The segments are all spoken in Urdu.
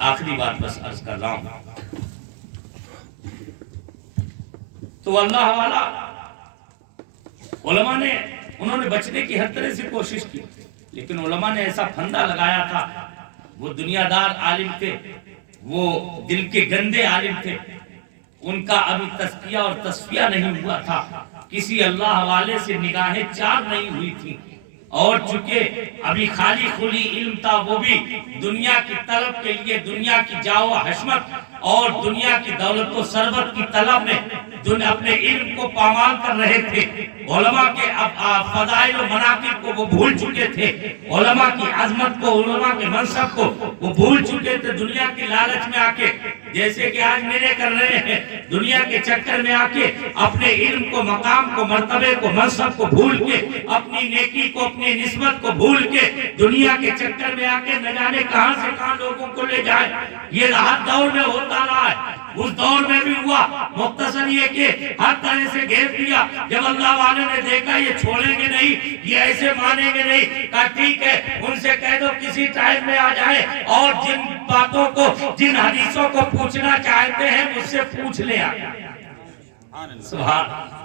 آخری بات بس عرض کر رہا ہوں. تو اللہ والا علماء نے انہوں نے بچنے کی ہر طرح سے کوشش کی، لیکن علماء نے ایسا پھندا لگایا تھا. وہ دنیا دار عالم تھے، وہ دل کے گندے عالم تھے، ان کا ابھی تزکیہ اور تصفیہ نہیں ہوا تھا، کسی اللہ والے سے نگاہیں چار نہیں ہوئی تھی. اور چونکہ ابھی خالی خلی علم تھا، وہ بھی دنیا کی طلب کے لیے، دنیا کی جاؤ حشمت اور دنیا کی دولت و ثروت کی طلب میں اپنے علم کو پامال کر رہے تھے. علماء کے فضائل و مناقب کو وہ بھول چکے تھے، علماء کی عظمت کو، علماء کے منصب کو وہ بھول چکے تھے. دنیا کی لالچ میں آ کے، جیسے کہ آج میرے کر رہے ہیں، دنیا کے چکر میں آ کے اپنے علم کو، مقام کو، مرتبے کو، منصب کو بھول کے، اپنی نیکی کو، اپنی نسبت کو بھول کے دنیا کے چکر میں آ کے نہ جانے کہاں سے کہاں لوگوں کو لے جائے. یہ ہر دور میں ہوتا رہا ہے، اس دور میں بھی ہوا. مختصر یہ کہ ہر طرح سے گھیر دیا. جب اللہ والے نے دیکھا یہ چھوڑیں گے نہیں، یہ ایسے مانیں گے نہیں، کہا ٹھیک ہے ان سے کہہ دو کسی ٹائم میں آ جائے اور جن باتوں کو، جن حدیثوں کو پوچھنا چاہتے ہیں مجھ سے پوچھ لے. سبحان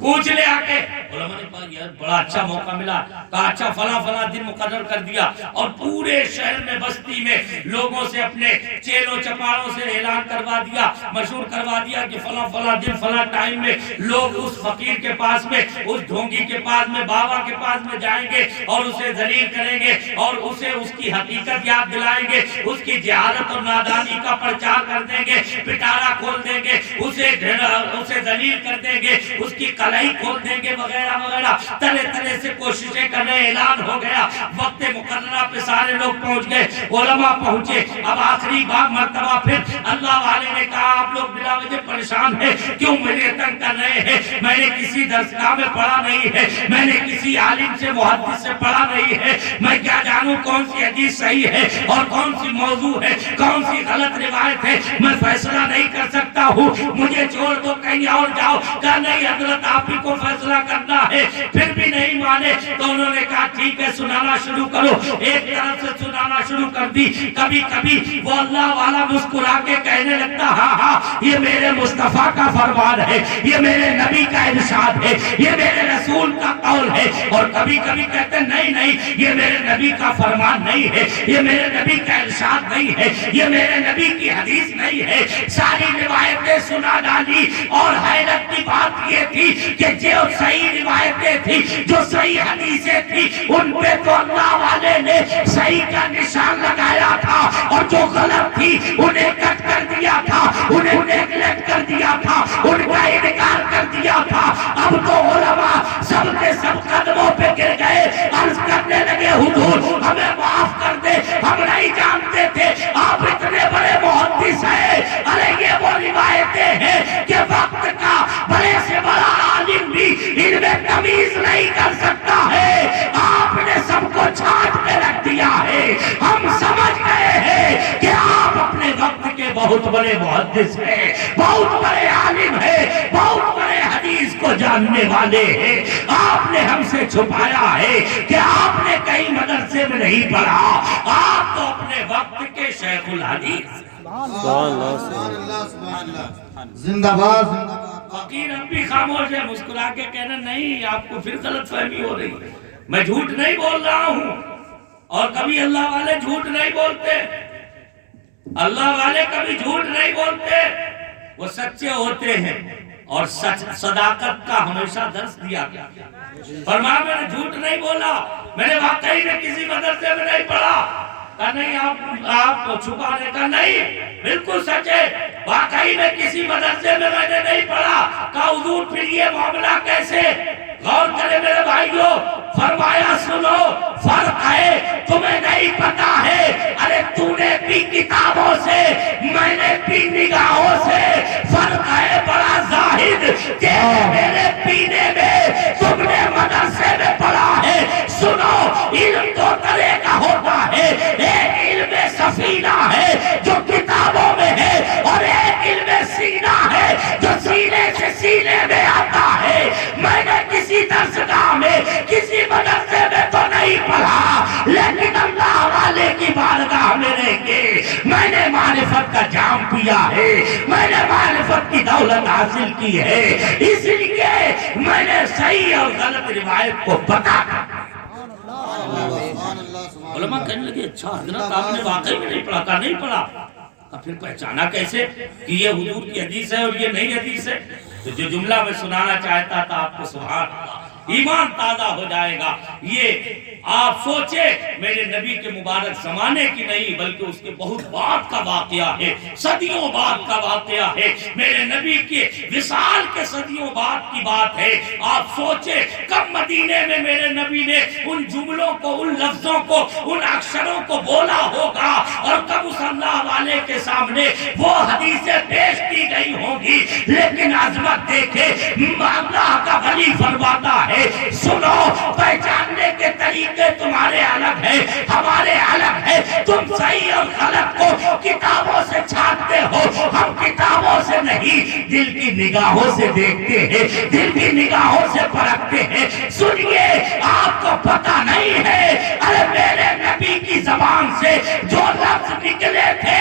پوچھ لے آ کے. علماء نے کہا یار بڑا اچھا موقع ملا، کہا اچھا فلاں فلاں دن مقرر کر دیا، اور پورے شہر میں، بستی میں لوگوں سے اپنے چیلوں چپاڑوں سے اعلان کروا دیا، مشہور کروا دیا کہ فلاں فلاں دن فلاں ٹائم میں لوگ اس فقیر کے پاس میں، اس ڈھونگی کے پاس میں، بابا کے پاس میں جائیں گے اور اسے ذلیل کریں گے اور اسے اس کی حقیقت یاد دلائیں گے، اس کی جہالت اور نادانی کا پرچار کر دیں گے، پٹارا کھول دیں گے، اسے ذلیل کر دیں گے، اس کی کلائی کھول دیں گے، وغیرہ وغیرہ طرح طرح سے کوششیں کر رہے. اعلان ہو گیا، وقت مقررہ پہ سارے لوگ پہنچ گئے، علماء پہنچے. اب آخری بار مرتبہ پھر اللہ والے نے کہا آپ لوگ بلا وجہ پریشان ہیں، کیوں مجھے تنگ کر رہے ہیں؟ میں نے کسی درسگاہ میں پڑھا نہیں ہے، میں نے کسی عالم سے، محدث سے پڑھا نہیں ہے، میں کیا جانوں کون سی حدیث صحیح ہے اور کون سی موضوع ہے، کون سی غلط روایت ہے. میں فیصلہ نہیں کر سکتا ہوں، مجھے چھوڑ دو کہیں اور جاؤ. کہا نہیں حضرت آپ ہی کو فیصلہ کرنا ہے. پھر بھی نہیں مانے تو انہوں نے کہا ٹھیک ہے سنانا شروع کرو. ایک طرف سے سنانا شروع کر دی. کبھی کبھی وہ اللہ والا مسکرا کے کہنے لگتا ہاں ہاں یہ میرے مصطفیٰ کا فرمان ہے، یہ میرے نبی کا ارشاد ہے، یہ میرے رسول کا قول ہے. اور کبھی کبھی کہتے نہیں نہیں یہ میرے نبی کا فرمان نہیں ہے، یہ میرے نبی کا ارشاد نہیں ہے، یہ میرے نبی کی حدیث نہیں ہے. ساری روایتیں سنا ڈالی. اور حیرت کی بات یہ تھی کہ جو صحیح روایتیں تھی، جو صحیح حدیثیں تھی، ان پہ تو اللہ والے نے صحیح کا نشان لگایا تھا، اور جو غلط تھی انہیں کٹ کر دیا تھا، انہیں نیگلیکٹ کر دیا تھا، ان کا انکار کر دیا تھا. اب تو علماء سب کے سب قدموں پہ گر گئے، عرض کرنے لگے حضور ہمیں معاف کر دے، ہم نہیں جانتے تھے آپ اتنے بڑے محدث ہیں. ارے یہ وہ روایتیں ہیں کہ وقت کا بڑے سے بڑا عالم بھی ان میں تمیز نہیں کر سکتا ہے. آپ نے سب کو چھانٹ میں رکھ دیا ہے. ہم سمجھ گئے ہیں کہ آپ اپنے وقت کے بہت بڑے محدث ہیں، بہت بڑے عالم ہیں، بہت بڑے حدیث کو جاننے والے ہیں. آپ نے ہم سے چھپایا ہے کہ آپ نے کئی مدرسے میں نہیں پڑھا، آپ تو اپنے وقت کے شیخ الحدیث. زندہ باد. فقیر اب بھی خاموش ہے، مسکرا کے کہنا نہیں آپ کو پھر غلط فہمی ہو رہی ہے، میں جھوٹ نہیں بول رہا ہوں. اور کبھی اللہ والے جھوٹ نہیں بولتے، اللہ والے کبھی جھوٹ نہیں بولتے، وہ سچے ہوتے ہیں. اور صداقت کا ہمیشہ درس دیا گیا. فرمایا میں نے جھوٹ نہیں بولا، میں نے واقعی میں کسی مدرسے میں نہیں پڑھا. کہا نہیں آپ کو چھپانے کا نہیں، بالکل سچ ہے، واقعی میں کسی مدرسے میں نے نہیں پڑھا. کہا حضور پھر یہ معاملہ کیسے؟ غور کرے میرے بھائیوں. فرمایا سنو فرق ہے، تمہیں نہیں پتا ہے. ارے تو نے بھی کتابوں سے، میں نے بھی نگاہوں سے. فرق ہے بڑا زاہد کہ میرے پینے میں تم نے مدرسے میں پڑھا ہے. سنو علم دو طرح کا ہوتا ہے، ایک علم سفینہ ہے جو کتابوں میں ہے، اور ایک علم سینہ ہے جو سینے سے سینے میں آتا ہے. میں نے کسی درسگاہ میں، کسی مدرسے میں تو نہیں نہیں پڑھا لیکن اللہ والے کی بارگاہ میں رہ کے میں نے معرفت کا جام پیا ہے، میں نے معرفت کی دولت حاصل کی ہے، اس لیے میں نے صحیح اور غلط روایت کو پتا کر۔ علماء کہنے لگے اچھا حضرت آپ نے واقعی میں نہیں پڑھا؟ کہا نہیں پڑھا۔ پھر پہچانا کیسے کہ یہ حضور کی حدیث ہے اور یہ نئی حدیث ہے؟ تو جو جملہ میں سنانا چاہتا تھا آپ کو، سبحان اللہ، ایمان تازہ ہو جائے گا۔ یہ آپ سوچے میرے نبی کے مبارک زمانے کی نہیں بلکہ اس کے بہت بعد کا واقعہ ہے، صدیوں بعد کا واقعہ ہے، میرے نبی کے وصال کے صدیوں بعد کی بات ہے۔ آپ سوچے کب مدینے میں میرے نبی نے ان جملوں کو، ان لفظوں کو، ان اکشروں کو بولا ہوگا، اور کب اس اللہ والے کے سامنے وہ حدیثیں پیش کی گئی ہوں گی۔ لیکن عظمت دیکھے، اللہ کا ولی فرماتا ہے سنو، پہچاننے کے طریقے تمہارے الگ ہیں، ہمارے الگ ہیں۔ تم صحیح اور غلط کو کتابوں سے چھانٹتے ہو، ہم کتابوں سے نہیں، دل کی نگاہوں سے دیکھتے ہیں، دل کی نگاہوں سے پرکھتے ہیں۔ سنیے، آپ کو پتہ نہیں ہے، ارے میرے نبی کی زبان سے جو لفظ نکلے تھے،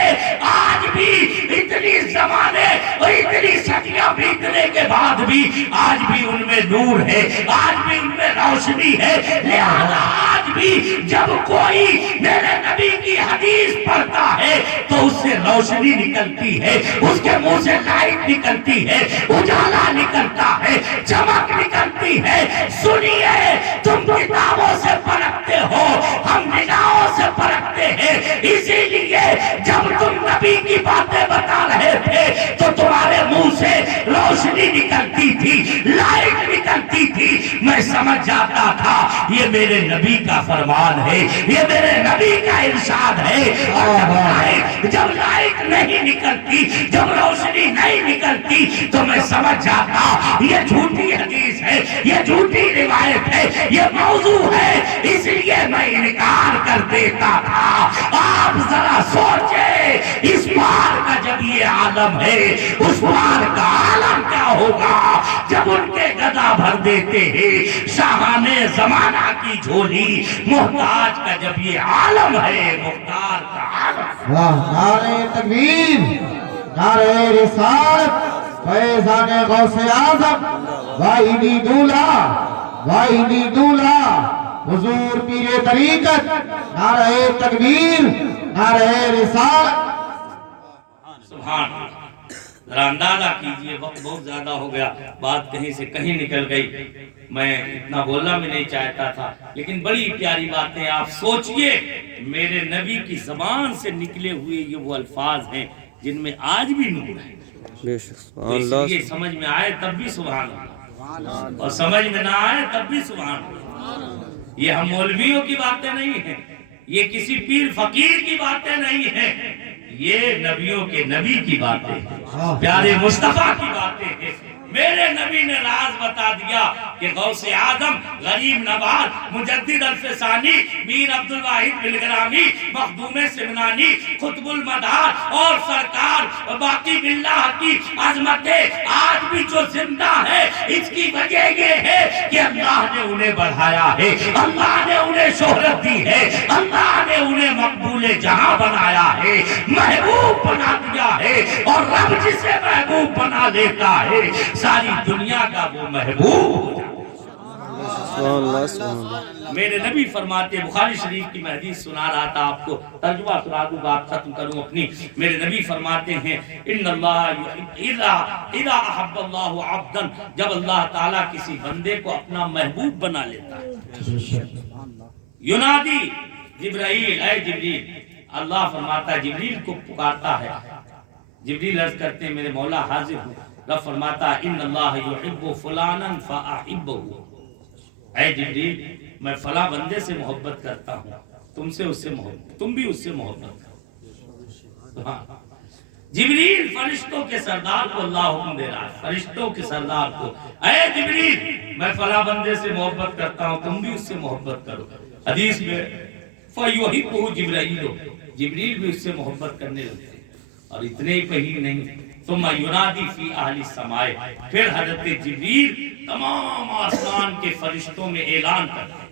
آج بھی اتنی زمانے اور اتنی صدیاں بیتنے کے بعد بھی آج بھی ان میں نور ہے، آج بھی ان میں روشنی ہے۔ لہذا آج بھی جب کوئی میرے نبی کی حدیث پڑھتا ہے تو اس سے روشنی نکلتی ہے، اس کے منہ سے لائٹ نکلتی ہے، اجالا نکلتا ہے، چمک نکلتی ہے۔ سنیے، تم کتابوں سے پرکھتے ہو، ہم نگاہوں سے پرکھتے ہیں، اسی لیے جب تم نبی کی باتیں بتا رہے تھے تو تمہارے منہ سے روشنی نکلتی تھی، لائٹ نکلتی تھی، میں سمجھ جاتا تھا یہ میرے نبی کا فرمان ہے، یہ میرے نبی کا ارشاد ہے۔ اور جب لائٹ نہیں نکلتی، جب روشنی نہیں نکلتی تو میں سمجھ جاتا یہ جھوٹی حدیث ہے، یہ جھوٹی روایت ہے، یہ موضوع ہے، اس لیے میں انکار کر دیتا تھا۔ آپ ذرا سوچیں، اس پار کا جب یہ عالم ہے، اس پار کا عالم کیا ہوگا جب ان کے گدا بھر دیتے ہیں شاہان زمانہ کی جھولی۔ محتاج کا جب یہ عالم ہے، مختار کا عالم۔ نعرہ تکبیر، نعرہ رسالت، فیضان غوث اعظم، واحدی دولا، واحدی دولا، حضور پیر طریقت، نعرہ تکبیر، نعرہ رسالت۔ سبحان اللہ۔ ذرا اندازہ کیجئے، وقت بہت زیادہ ہو گیا، بات کہیں سے کہیں نکل گئی، میں اتنا بولنا بھی نہیں چاہتا تھا، لیکن بڑی پیاری باتیں آپ سوچئے، میرے نبی کی زبان سے نکلے ہوئے یہ وہ الفاظ ہیں جن میں آج بھی نور ہے۔ تو اس لیے سمجھ میں آئے تب بھی سبحان اللہ، اور سمجھ میں نہ آئے تب بھی سبحان اللہ۔ یہ ہم مولویوں کی باتیں نہیں ہیں، یہ کسی پیر فقیر کی باتیں نہیں ہیں، یہ نبیوں کے نبی کی باتیں ہیں، پیارے مصطفیٰ کی باتیں ہیں۔ میرے نبی نے راز بتا دیا کہ غوث اعظم، غریب نواز، مجدد الفسانی، میر عبدالواحد بلگرامی، مخدوم سمنانی، قطب المدار اور سرکار باقی باللہ کی عظمتیں آج بھی جو زندہ ہے، اس کی وجہ یہ ہے کہ اللہ نے انہیں بڑھایا ہے، اللہ نے انہیں شہرت دی ہے، اللہ نے انہیں مقبول جہاں بنایا ہے، محبوب بنا دیا ہے، اور رب جسے محبوب بنا لیتا ہے ساری دنیا کا وہ محبوب۔ میرے نبی فرماتے، بخاری شریف کی میں حدیث سنا رہا تھا آپ کو، ترجمہ سنا دوں، بات ختم کروں اپنی۔ میرے نبی فرماتے ہیں ان اللہ اذا احب اللہ عبدا، جب اللہ تعالیٰ کسی بندے کو اپنا محبوب بنا لیتا ہے، ینادی جبرائیل، اے جبریل، اللہ فرماتا ہے جبریل کو پکارتا ہے، جبریل عرض کرتے ہیں میرے مولا حاضر ہوں، رب فرماتا ہے ان اللہ یحب فلانا فاحبہ، اے جبریل میں فلاں بندے سے محبت کرتا ہوں، تم سے اس سے محبت، تم بھی اس سے محبت کرو۔ ہاں، جبریل فرشتوں کے سردار کو اللہ حکم دے رہا ہے، فرشتوں کے سردار کو، اے جبریل میں فلاں بندے سے محبت کرتا ہوں، تم بھی اس سے محبت کرو۔ حدیث میں فَيُحِبُّهُ جِبْرَائِيلُ، جبریل بھی اس سے محبت کرنے لگتے ہیں، اور اتنے ہی پہ ہی نہیں، ثم ینادی فی اہل السماء، پھر حضرت جبریل تمام آسمان کے فرشتوں میں اعلان کرتے ہیں،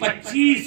25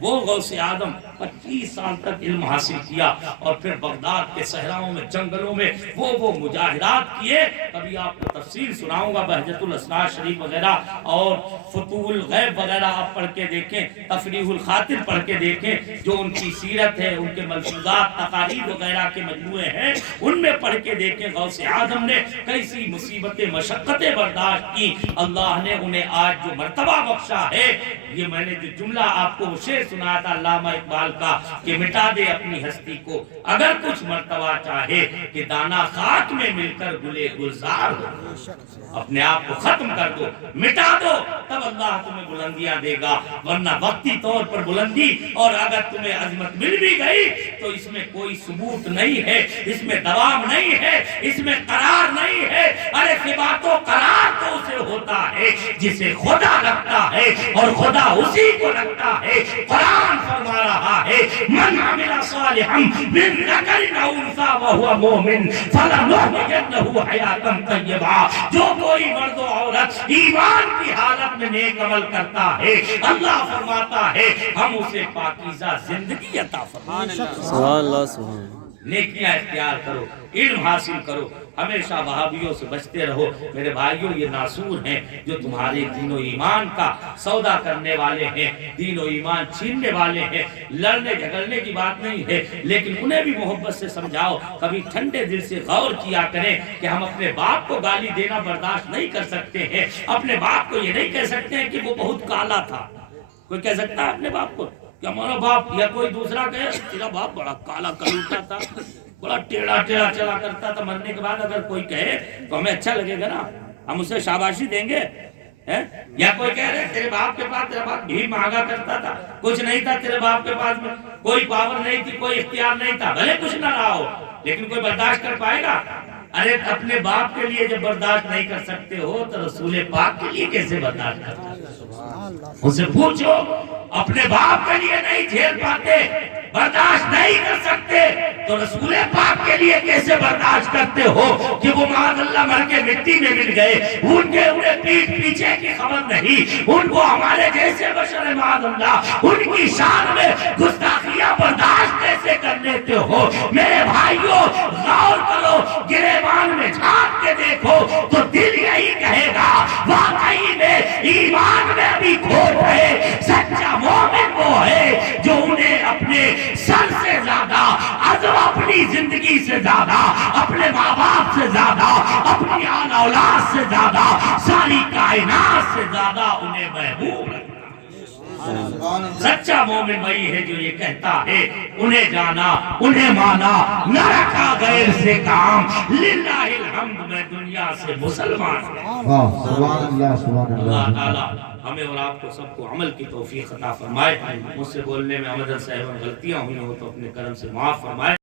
وہ غوث اعظم 25 سال تک علم حاصل کیا اور پھر بغداد کے صحراؤں میں جنگلوں میں وہ مجاہدات کیے. کبھی آپ کو تفصیل سناؤں گا بہجت الاسرار شریف وغیرہ اور فتوح الغیب وغیرہ آپ پڑھ کے دیکھیں, تفریح الخاطر پڑھ کے دیکھیں, جو ان کی سیرت ہے, ان کے ملفوظات تقاریر وغیرہ کے مجموعے ہیں, ان میں پڑھ کے دیکھیں غوث اعظم نے کیسی مصیبتیں مشقتیں برداشت کی. اللہ نے انہیں آج جو مرتبہ بخشا ہے. یہ میں نے جو جملہ آپ کو شعر سنایا تھا علامہ اقبال کا کہ مٹا دے اپنی ہستی کو اگر کچھ مرتبہ چاہے کہ دانا خاک میں مل کر گلے گلزار ہو. اپنے آپ کو ختم کر دو, مٹا دو, تب اللہ تمہیں بلندیاں دے گا. ورنہ وقتی طور پر بلندی, اور اگر تمہیں عظمت مل بھی گئی تو اس میں کوئی ثبوت نہیں ہے, اس میں دوام نہیں ہے, اس میں قرار نہیں ہے. ارے ثبات و قرار تو اسے ہوتا ہے جسے خدا رکھتا ہے, اور خدا اسی کو رکھتا ہے. قرآن فرما رہا ہے من عمل صالحا من ذکر او انثی وهو مؤمن فلنحیینہ حیاتا طیبہ. جو کوئی مرد و عورت ایمان کی حالت میں نیک عمل کرتا ہے, اللہ فرماتا ہے ہم اسے پاکیزہ زندگی عطا فرمائیں گے. سبحان اللہ سبحان اللہ. نیکیاں اختیار کرو, علم حاصل کرو, ہمیشہ وہابیوں سے بچتے رہو. میرے بھائیوں یہ ناسور ہیں جو تمہارے دین و ایمان کا سودا کرنے والے ہیں, دین و ایمان چھیننے والے ہیں. لڑنے جھگڑنے کی بات نہیں ہے, لیکن انہیں بھی محبت سے سمجھاؤ. کبھی ٹھنڈے دل سے غور کیا کریں کہ ہم اپنے باپ کو گالی دینا برداشت نہیں کر سکتے ہیں. اپنے باپ کو یہ نہیں کہہ سکتے ہیں کہ وہ بہت کالا تھا. کوئی کہہ سکتا ہے اپنے باپ کو کہ ہمارا باپ, یا کوئی دوسرا کہے تیرا باپ بڑا کالا کلوٹا تھا, بڑا ٹیڑھا ٹیڑھا چلا کرتا تھا. مرنے کے بعد اگر کوئی کہے تو ہمیں اچھا لگے گا نا, ہم اسے شاباشی دیں گے. یا کوئی کہہ رہے تیرے باپ کے پاس, تیرا باپ بھی مانگا کرتا تھا, کچھ نہیں تھا تیرے باپ کے پاس, میں کوئی پاور نہیں تھی, کوئی اختیار نہیں تھا, بھلے کچھ نہ رہا ہو, لیکن کوئی برداشت کر پائے گا؟ ارے اپنے باپ کے لیے جب برداشت نہیں کر سکتے ہو تو رسول پاک کے لیے کیسے برداشت کرتے ہو؟ اسے پوچھو, اپنے باپ کے لیے نہیں جھیل پاتے, برداشت نہیں کر سکتے, تو رسول پاک کے لیے کیسے برداشت کرتے ہو کہ وہ معاذ اللہ مر کے مٹی میں مل گئے, ان کے انہیں پیٹ پیچھے کی خبر نہیں, ان کو ہمارے جیسے بشر معاذ اللہ, ان کی شان میں گستاخیاں برداشت کیسے کر لیتے ہو؟ میرے بھائیوں غور کرو, گریبان میں جھانک کے دیکھو تو دل یہی کہے گا واقعی میں ایمان میں بھی کھوٹ ہے. سچا مومن وہ ہے جو انہیں اپنے سر سے زیادہ, عزم اپنی زندگی سے زیادہ, اپنے ماں باپ سے زیادہ, اپنی آن اولاد سے زیادہ, ساری کائنات سے زیادہ انہیں محبوب رکھتا. سچا مومن وہی ہے جو یہ کہتا ہے انہیں جانا, انہیں مانا, نہ رکھا غیر سے کام, للہ الحمد میں دنیا سے مسلمان ہوں. سبحان اللہ سبحان اللہ اللہ. تعالیٰ ہمیں اور آپ کو سب کو عمل کی توفیق عطا فرمائے. مجھ سے بولنے میں عمدن صاحب غلطیاں ہوئی ہو تو اپنے کرم سے معاف فرمائے.